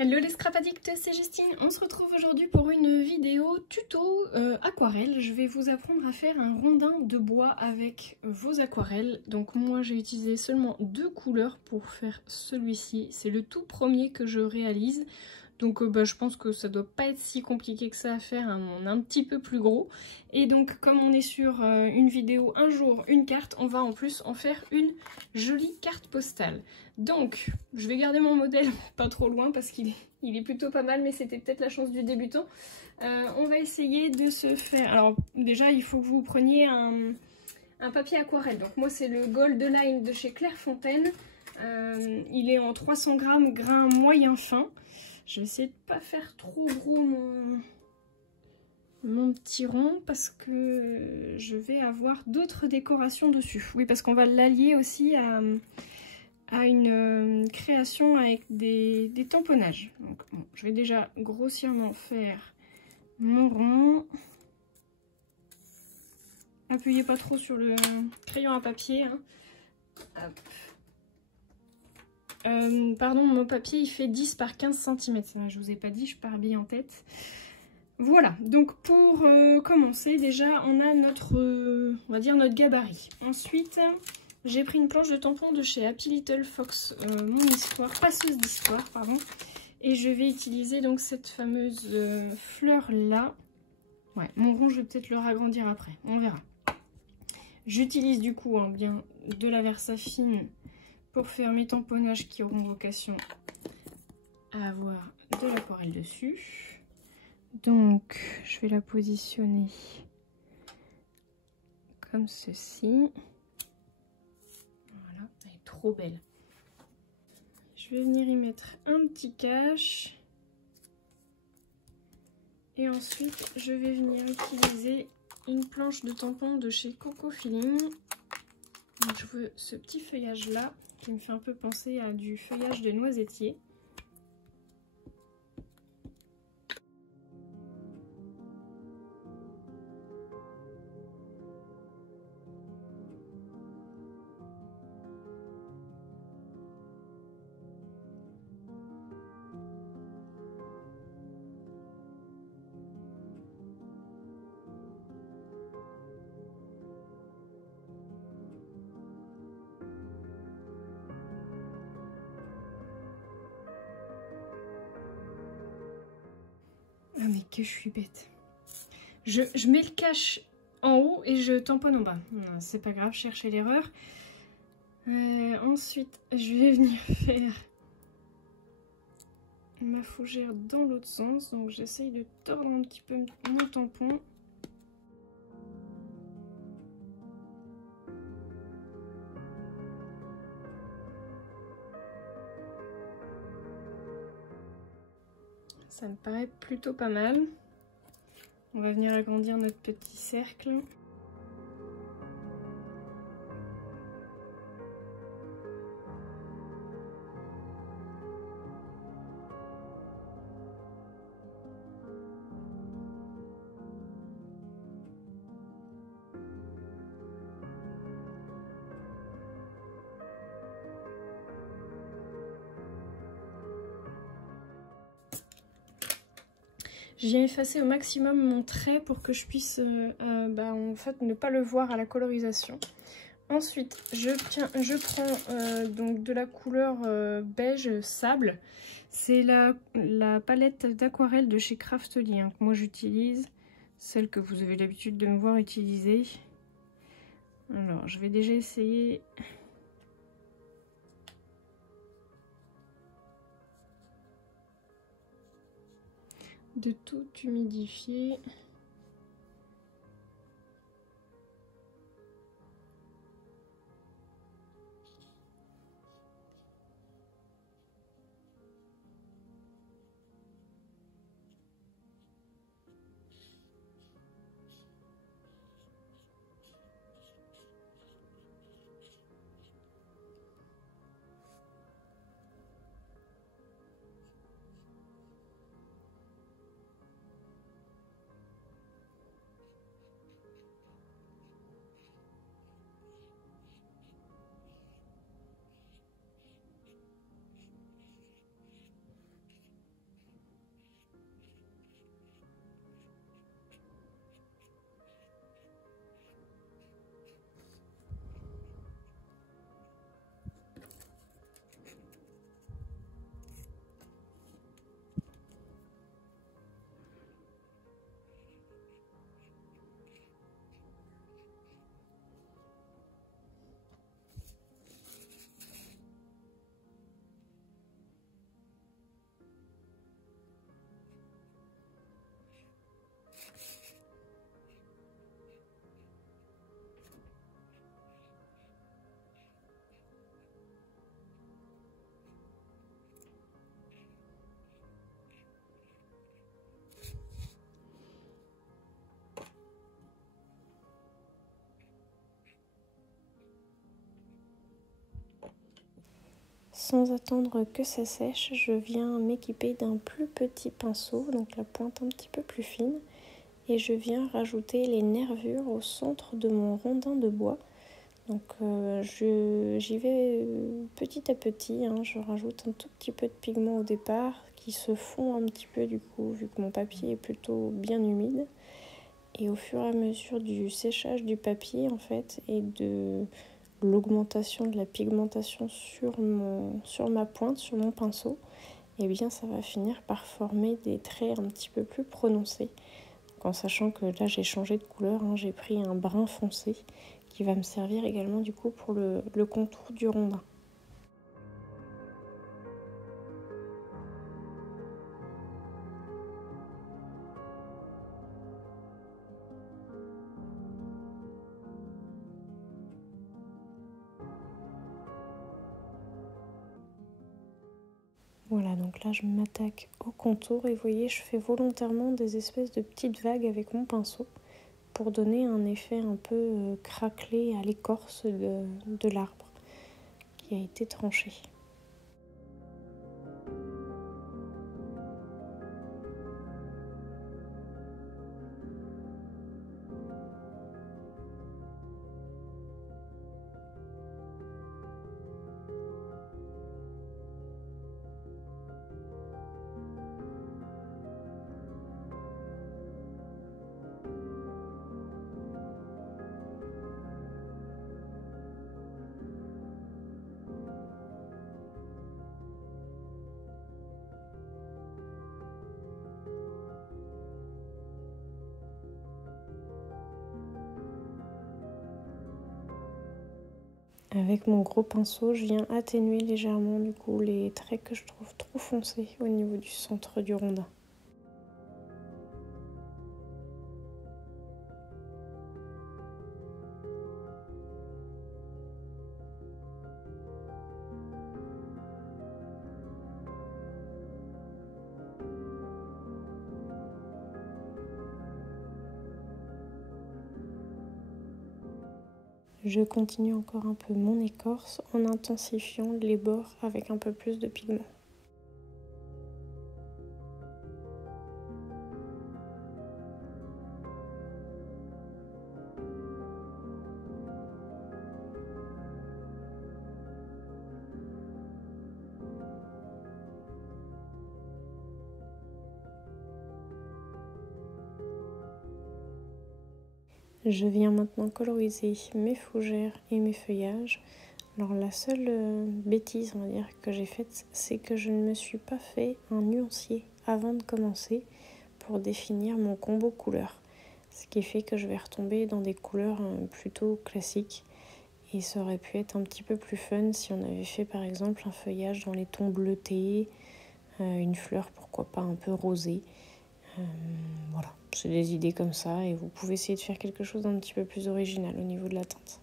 Hello les scrap addicts, c'est Justine. On se retrouve aujourd'hui pour une vidéo tuto aquarelle. Je vais vous apprendre à faire un rondin de bois avec vos aquarelles. Donc moi j'ai utilisé seulement 2 couleurs pour faire celui-ci. C'est le tout premier que je réalise. Donc je pense que ça doit pas être si compliqué que ça à faire, hein, on est un petit peu plus gros. Et donc comme on est sur une vidéo un jour, une carte, on va en plus en faire une jolie carte postale. Donc je vais garder mon modèle pas trop loin parce qu'il est plutôt pas mal, mais c'était peut-être la chance du débutant. On va essayer de se faire... Alors déjà il faut que vous preniez un papier aquarelle. Donc moi c'est le Gold Line de chez Clairefontaine. Il est en 300 grammes, grain moyen fin. Je vais essayer de ne pas faire trop gros mon petit rond parce que je vais avoir d'autres décorations dessus. Oui, parce qu'on va l'allier aussi à une création avec des tamponnages. Donc, bon, je vais déjà grossièrement faire mon rond. Appuyez pas trop sur le crayon à papier. Hein. Hop. Pardon, mon papier il fait 10 par 15 cm, je vous ai pas dit, je pars bien en tête. Voilà, donc pour commencer, déjà on a notre, on va dire notre gabarit. Ensuite, j'ai pris une planche de tampon de chez Happy Little Fox, mon histoire, passeuse d'histoire, pardon. Et je vais utiliser donc cette fameuse fleur là. Ouais, mon rond je vais peut-être le ragrandir après, on verra. J'utilise du coup hein, bien de la Versafine pour faire mes tamponnages qui auront vocation à avoir de l'aquarelle dessus. Donc je vais la positionner comme ceci. Voilà, elle est trop belle. Je vais venir y mettre un petit cache. Et ensuite je vais venir utiliser une planche de tampon de chez Coco Feeling. Donc je veux ce petit feuillage là qui me fait un peu penser à du feuillage de noisetier. Ah mais que je suis bête. Je mets le cache en haut et je tamponne en bas. C'est pas grave, cherchez l'erreur. Ensuite, je vais venir faire ma fougère dans l'autre sens. Donc j'essaye de tordre un petit peu mon tampon. Ça me paraît plutôt pas mal. On va venir agrandir notre petit cercle. Je viens effacer au maximum mon trait pour que je puisse en fait ne pas le voir à la colorisation. Ensuite, je prends donc de la couleur beige sable. C'est la palette d'aquarelle de chez Craftly. Hein, que moi j'utilise, celle que vous avez l'habitude de me voir utiliser. Alors, je vais déjà essayer... de tout humidifier. sans attendre que ça sèche, je viens m'équiper d'un plus petit pinceau, donc la pointe un petit peu plus fine, et je viens rajouter les nervures au centre de mon rondin de bois. Donc j'y vais petit à petit, hein. Je rajoute un tout petit peu de pigment au départ qui se fond un petit peu du coup vu que mon papier est plutôt bien humide. Et au fur et à mesure du séchage du papier en fait et de l'augmentation de la pigmentation sur ma pointe, sur mon pinceau, et bien ça va finir par former des traits un petit peu plus prononcés. Donc, en sachant que là j'ai changé de couleur, hein, j'ai pris un brun foncé qui va me servir également du coup pour le contour du rondin. Voilà, donc là je m'attaque au contour et vous voyez, je fais volontairement des espèces de petites vagues avec mon pinceau pour donner un effet un peu craquelé à l'écorce de l'arbre qui a été tranché. Avec mon gros pinceau, je viens atténuer légèrement du coup les traits que je trouve trop foncés au niveau du centre du rondin. Je continue encore un peu mon écorce en intensifiant les bords avec un peu plus de pigment. Je viens maintenant coloriser mes fougères et mes feuillages. Alors la seule bêtise, on va dire, que j'ai faite, c'est que je ne me suis pas fait un nuancier avant de commencer pour définir mon combo couleur. Ce qui fait que je vais retomber dans des couleurs plutôt classiques. Et ça aurait pu être un petit peu plus fun si on avait fait par exemple un feuillage dans les tons bleutés, une fleur pourquoi pas un peu rosée. Voilà, c'est des idées comme ça et vous pouvez essayer de faire quelque chose d'un petit peu plus original au niveau de la teinte.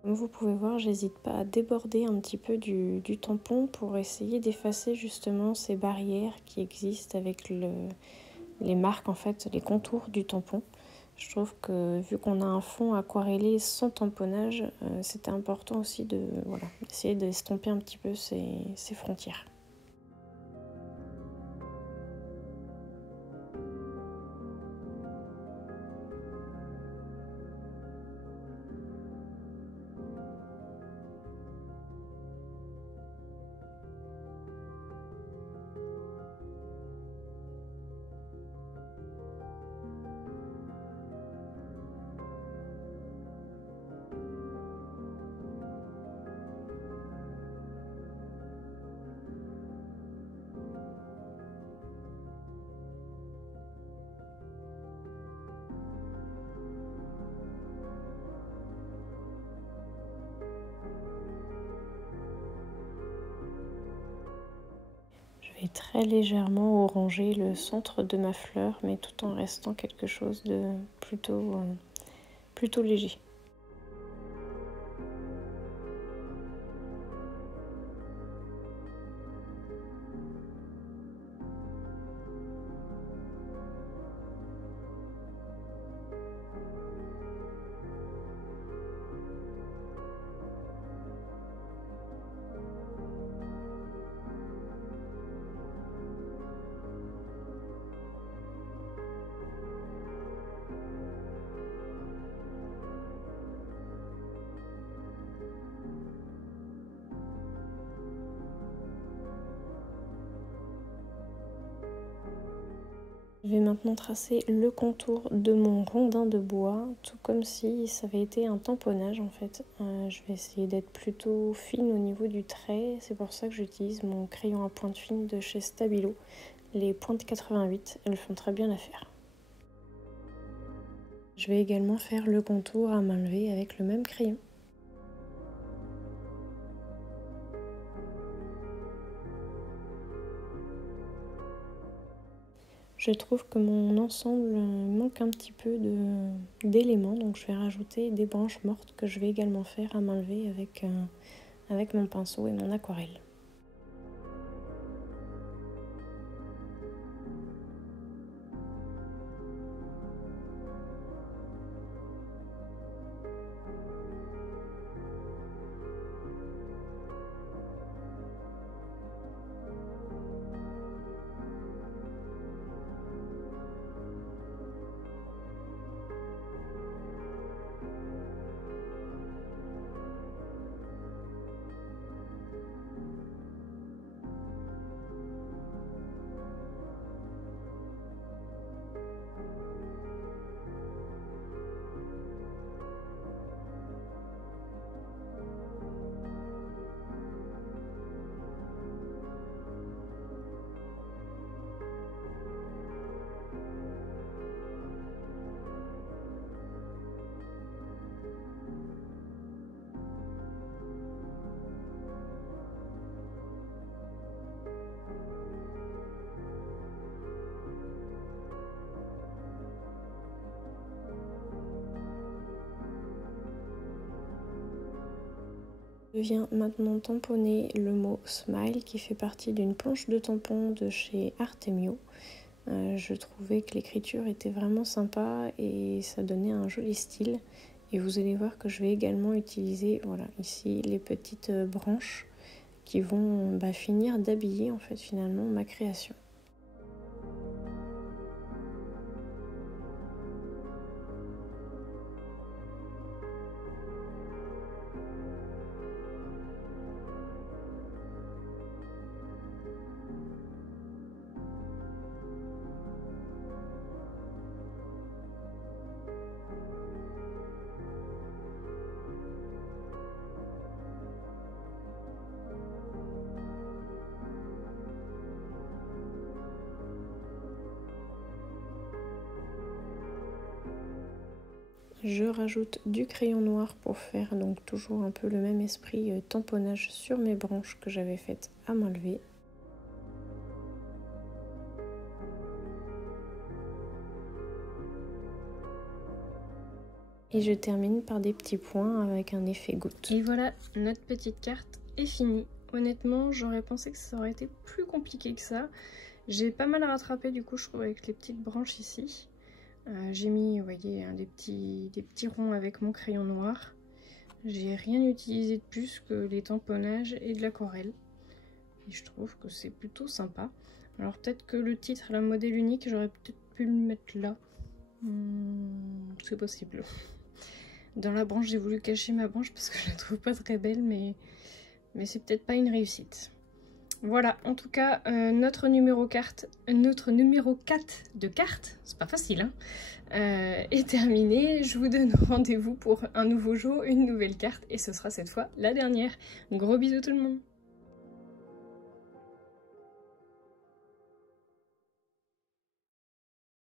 Comme vous pouvez voir, j'hésite pas à déborder un petit peu du tampon pour essayer d'effacer justement ces barrières qui existent avec les marques, en fait, les contours du tampon. Je trouve que vu qu'on a un fond aquarellé sans tamponnage, c'était important aussi de d'essayer d'estomper un petit peu ces frontières. Je vais très légèrement oranger le centre de ma fleur, mais tout en restant quelque chose de plutôt léger. Je vais maintenant tracer le contour de mon rondin de bois, tout comme si ça avait été un tamponnage en fait. Je vais essayer d'être plutôt fine au niveau du trait, c'est pour ça que j'utilise mon crayon à pointe fine de chez Stabilo. Les pointes 88, elles font très bien l'affaire. Je vais également faire le contour à main levée avec le même crayon. Je trouve que mon ensemble manque un petit peu d'éléments, donc je vais rajouter des branches mortes que je vais également faire à main levée avec mon pinceau et mon aquarelle. Je viens maintenant tamponner le mot Smile qui fait partie d'une planche de tampons de chez Artemio. Je trouvais que l'écriture était vraiment sympa et ça donnait un joli style. Et vous allez voir que je vais également utiliser, voilà, ici les petites branches qui vont finir d'habiller en fait finalement ma création. Je rajoute du crayon noir pour faire donc toujours un peu le même esprit tamponnage sur mes branches que j'avais faites à main levée. Et je termine par des petits points avec un effet goutte. Et voilà, notre petite carte est finie. Honnêtement, j'aurais pensé que ça aurait été plus compliqué que ça. J'ai pas mal rattrapé du coup, je trouve, avec les petites branches ici. J'ai mis, vous voyez, des petits ronds avec mon crayon noir. J'ai rien utilisé de plus que les tamponnages et de l'aquarelle. Et je trouve que c'est plutôt sympa. Alors peut-être que le titre, la modèle unique, j'aurais peut-être pu le mettre là. C'est possible. Dans la branche, j'ai voulu cacher ma branche parce que je la trouve pas très belle, mais c'est peut-être pas une réussite. Voilà, en tout cas, notre numéro 4 de cartes, c'est pas facile, hein, est terminé. Je vous donne rendez-vous pour un nouveau jour, une nouvelle carte, et ce sera cette fois la dernière. Gros bisous tout le monde!